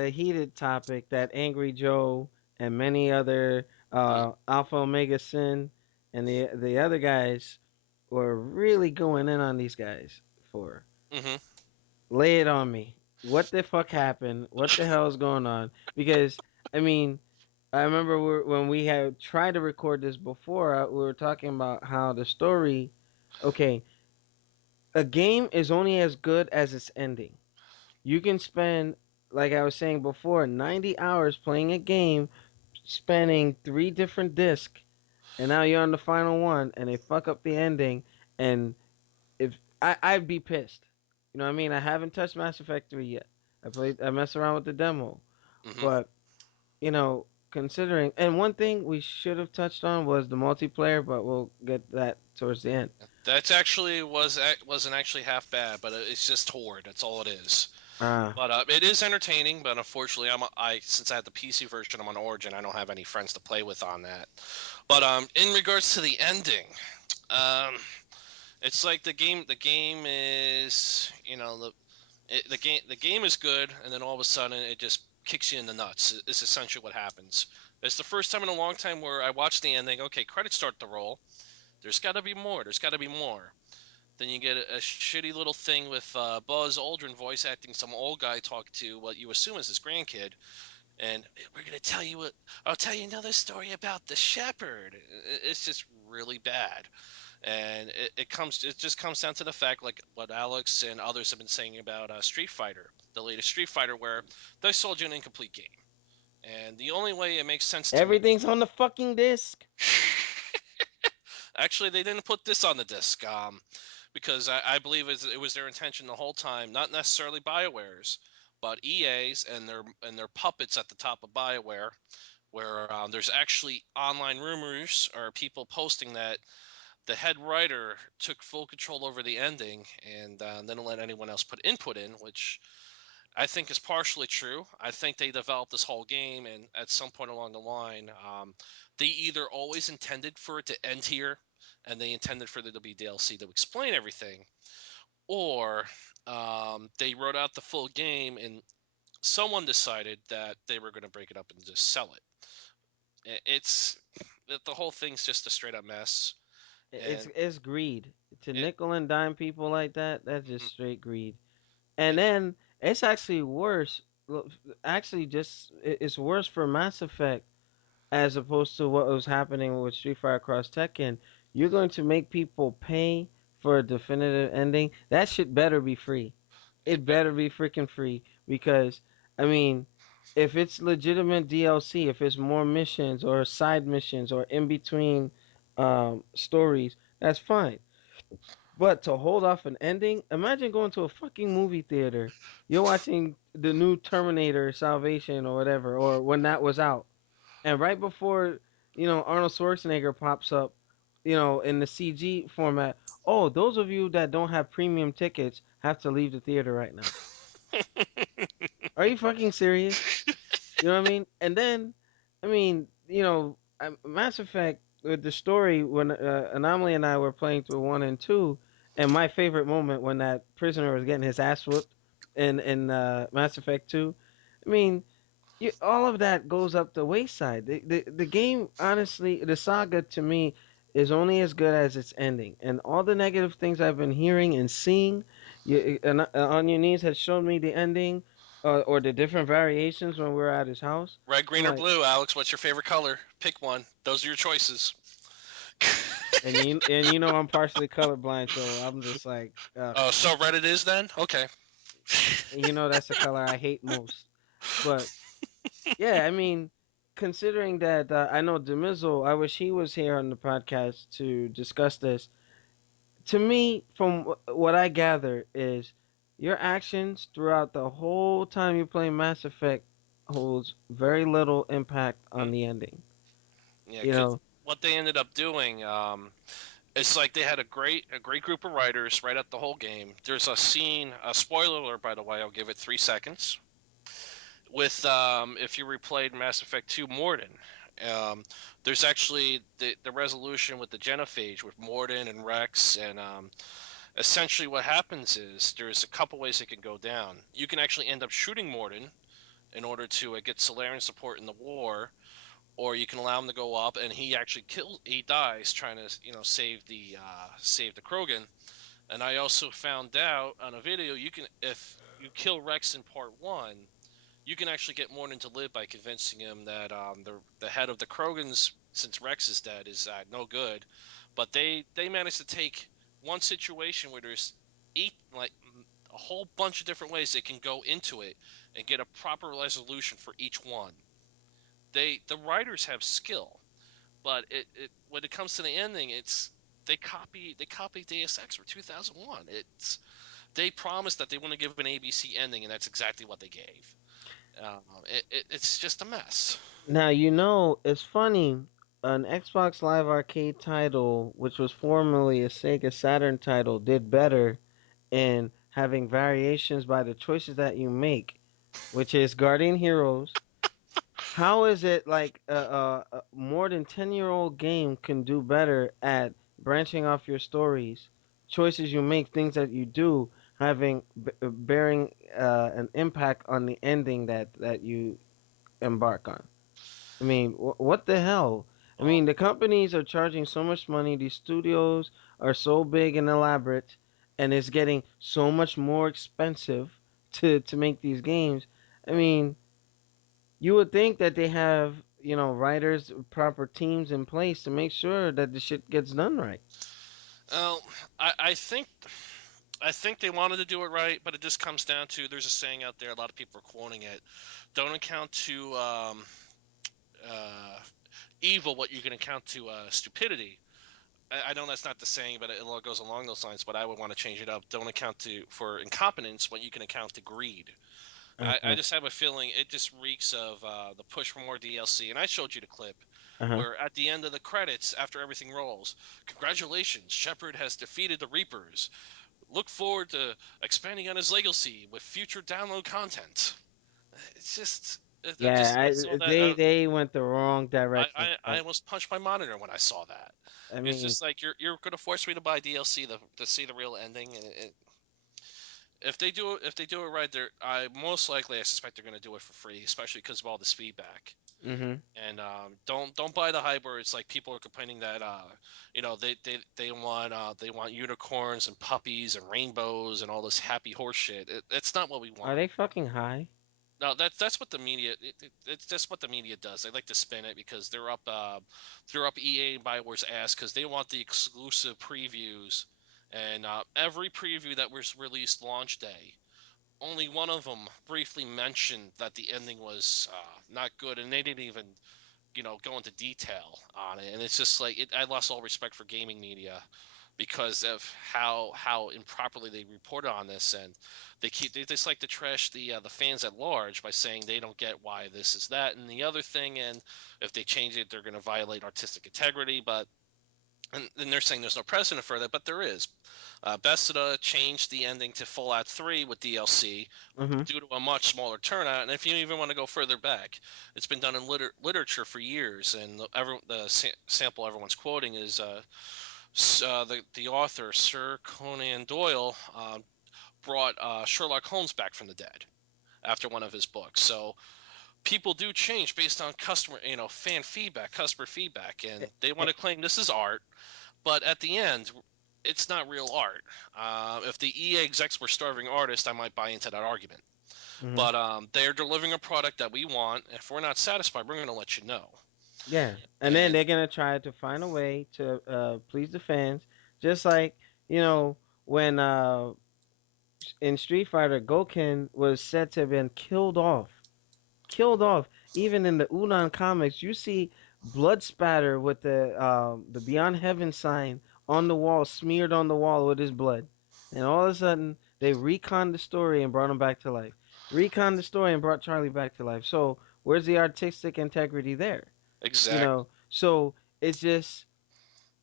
a heated topic that Angry Joe and many other Alpha Omega Sin and the other guys were really going in on these guys for. Mm-hmm. Lay it on me. What the fuck happened? What the hell is going on? Because I mean, I remember when we had tried to record this before, we were talking about how the story. Okay, a game is only as good as its ending. You can spend, like I was saying before, 90 hours playing a game, spanning three different discs, and now you're on the final one, and they fuck up the ending. And if I'd be pissed. You know what I mean? I haven't touched Mass Effect 3 yet. I messed around with the demo, Mm-hmm. but you know, considering, and one thing we should have touched on was the multiplayer, but we'll get that towards the end. That's actually wasn't actually half bad, but it's just Horde. That's all it is. Uh, But it is entertaining. But unfortunately, I since I had the PC version, I'm on Origin. I don't have any friends to play with on that. But in regards to the ending, um, it's like the game is the game is good, and then all of a sudden it just kicks you in the nuts. It's essentially what happens. It's the first time in a long time where I watched the ending. Okay, credits start to roll. There's got to be more. There's got to be more. Then you get a shitty little thing with Buzz Aldrin voice acting some old guy talk to what you assume is his grandkid, and we're gonna tell you what. I'll tell you another story about the shepherd. It's just really bad, and it just comes down to the fact like what Alex and others have been saying about Street Fighter, the latest Street Fighter, where they sold you an incomplete game, and the only way it makes sense to me. Everything's on the fucking disc. Actually, they didn't put this on the disc because I believe it was their intention the whole time, not necessarily Bioware's, but EA's and their puppets at the top of Bioware, where there's actually online rumors or people posting that the head writer took full control over the ending and didn't let anyone else put input in, which I think is partially true. I think they developed this whole game, and at some point along the line, they either always intended for it to end here, and they intended for there to be DLC to explain everything, or they wrote out the full game, and someone decided that they were going to break it up and just sell it. It's the whole thing's just a straight up mess, It's and it's greed. To it. nickel and dime people like that, that's just Mhm. straight greed. And it then it's actually worse. Actually, it's worse for Mass Effect as opposed to what was happening with Street Fighter Cross Tekken. You're going to make people pay for a definitive ending. That shit better be free. it It better be freaking free because I mean, if it's legitimate DLC, if it's more missions or side missions or in between stories, that's fine. But to hold off an ending, imagine going to a fucking movie theater. You're watching the new Terminator Salvation or whatever, or when that was out, and right before Arnold Schwarzenegger pops up, in the CG format. Oh, those of you that don't have premium tickets have to leave the theater right now. Are you fucking serious? You know what I mean? And then, I mean, Mass Effect with the story when Anomaly and I were playing through 1 and 2, and my favorite moment when that prisoner was getting his ass whooped in Mass Effect 2. I mean, all of that goes up the wayside. The game, honestly, the saga to me is only as good as its ending. And all the negative things I've been hearing and seeing, on your knees has shown me the ending, or the different variations when we were at his house. Red, I'm green, or like, blue, Alex? What's your favorite color? Pick one. Those are your choices. and I'm partially colorblind, so I'm just like, Oh, so red it is then? Okay. that's the color I hate most. But yeah, I mean, considering that I know Demizzle, I wish he was here on the podcast to discuss this. To me, from what I gather, is your actions throughout the whole time you're playing Mass Effect holds very little impact on the ending. Yeah, You because know, what they ended up doing, it's like they had a great group of writers write out the whole game. There's a scene, a spoiler alert, by the way. I'll give it 3 seconds. With if you replayed Mass Effect 2 Morden, um, there's actually the resolution with the genophage with Morden and Rex, and essentially what happens is there's a couple ways it can go down. You can actually end up shooting Morden, in order to get Solarian support in the war, or you can allow him to go up and he dies trying to save the Krogan. And I also found out on a video you can if you kill Rex in part one, you can actually get Morton to live by convincing him that the head of the Krogans, since Rex is dead, is no good. But they managed to take one situation where there's eight like a whole bunch of different ways they can go into it and get a proper resolution for each one. The writers have skill, but it when it comes to the ending, it's they copy Deus Ex for 2001. It's they promised that they want to give an ABC ending, and that's exactly what they gave. It's just a mess. Now it's funny. An Xbox Live Arcade title, which was formerly a Sega Saturn title, did better in having variations by the choices that you make, which is Guardian Heroes. How is it like a more than 10-year-old game can do better at branching off your stories, choices you make, things that you do, having bearing an impact on the ending that you embark on? I mean, what the hell? I Well, mean, the companies are charging so much money. These studios are so big and elaborate, and it's getting so much more expensive to make these games. I mean, you would think that they have, writers, proper teams in place to make sure that the shit gets done right. well, I think they wanted to do it right, but it just comes down to there's a saying out there. A lot of people are quoting it. Don't account to uh, evil what you can account to stupidity. I know that's not the saying, but it all goes along those lines. But I would want to change it up. Don't account to for incompetence what you can account to greed. I Uh-huh. just have a feeling it just reeks of the push for more DLC. And I showed you the clip Uh-huh. where at the end of the credits, after everything rolls, congratulations, Shepard has defeated the Reapers. Look forward to expanding on his legacy with future download content. It's just, Yeah, I saw that. they went the wrong direction with I that. almost punched my monitor when I saw that. I It's meing, just like you're going to force me to buy DLC to see the real ending, and if they do it right, they're I most likely I suspect they're going to do it for free, especially because of all this feedback. mhm. And don't buy the hype where it's like people are complaining that they want unicorns and puppies and rainbows and all this happy horse shit. It's not what we Are want. they fucking high? No, that's what the media. It's just what the media does. They like to spin it because they're up EA and Bioware's ass because they want the exclusive previews, and every preview that was released launch day, only one of them briefly mentioned that the ending was not good, and they didn't even go into detail on it. And it's just like I lost all respect for gaming media because of how improperly they reported on this, and they just like to trash the fans at large by saying they don't get why this is that and the other thing, and if they change it, they're going to violate artistic integrity. But and they're saying there's no precedent for that, but there is. Bethesda changed the ending to Fallout 3 with DLC Mhm. due to a much smaller turnout. And if you even want to go further back, it's been done in literature for years. And the sample everyone's quoting is the author, Sir Conan Doyle, brought Sherlock Holmes back from the dead after one of his books. So people do change based on fan feedback, customer feedback, Eh, and they want eh, to claim this is art, but at the end, it's not real art. If the EA execs were starving artists, I might buy into that argument. mhm. But they're delivering a product that we want. If we're not satisfied, we're going to let you know. Yeah, and then And they're gonna try to find a way to please the fans, just like when in Street Fighter, Goken was said to have been killed off. Even in the Unan comics, you see blood spatter with the Beyond Heaven sign on the wall, smeared on the wall with his blood. And all of a sudden, they reconned the story and brought him back to life. Reconned the story and brought Charlie back to life. So where's the artistic integrity there? exactly, So it's just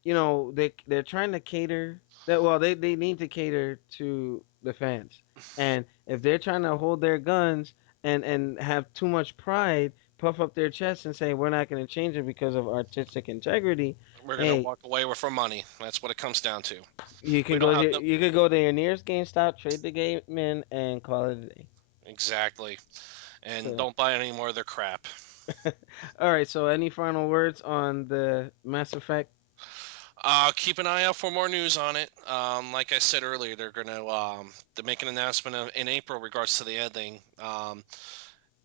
they're trying to cater that well they need to cater to the fans, and if they're trying to hold their guns and have too much pride, puff up their chests and say we're not going to change it because of artistic integrity. we're going to Hey, walk away with our money. That's what it comes down to. you We can don't go have to no you could go to your nearest GameStop, trade the game in, and call it a day. exactly. and So, don't buy any more of their crap. all right. So, any final words on the Mass Effect? Keep an eye out for more news on it. Like I said earlier, they're making an announcement in April regards to the ending.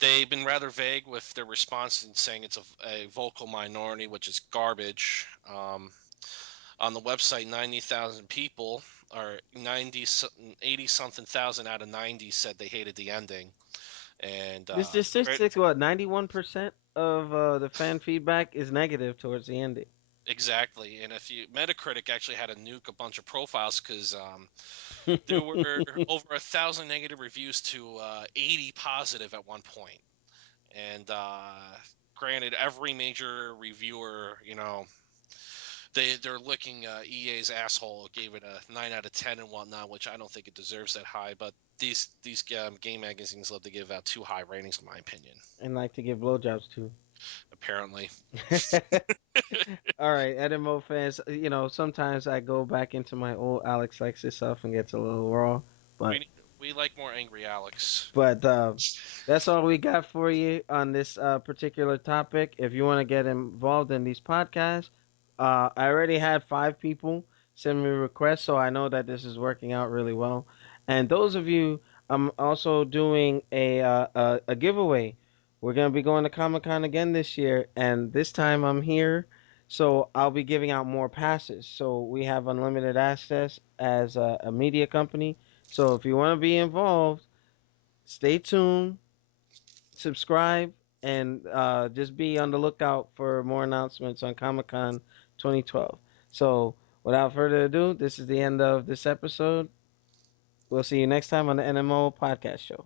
They've been rather vague with their response in saying it's a vocal minority, which is garbage. On the website, 90,000 people, or 90, 80 something thousand out of 90 said they hated the ending. And This statistic, what, 91% of the fan feedback is negative towards the ending. exactly. And if you Metacritic actually had to nuke a bunch of profiles because there were over 1,000 negative reviews to 80 positive at one point. And granted, every major reviewer, they're looking EA's asshole, gave it a 9 out of 10 and whatnot, which I don't think it deserves that high. But these game magazines love to give out too high ratings, in my opinion. And like to give blowjobs too. Apparently, All right, nMo fans. Sometimes I go back into my old Alexlexus stuff and gets a little raw, we but need, we like more angry Alex. But that's all we got for you on this particular topic. If you want to get involved in these podcasts, I already had 5 people send me requests, so I know that this is working out really well. And those of you, I'm also doing a giveaway. We're gonna be going to Comic Con again this year, and this time I'm here, so I'll be giving out more passes. So we have unlimited access as a media company. So if you want to be involved, stay tuned, subscribe, and just be on the lookout for more announcements on Comic Con 2012. So, without further ado, this is the end of this episode. We'll see you next time on the NMO podcast show.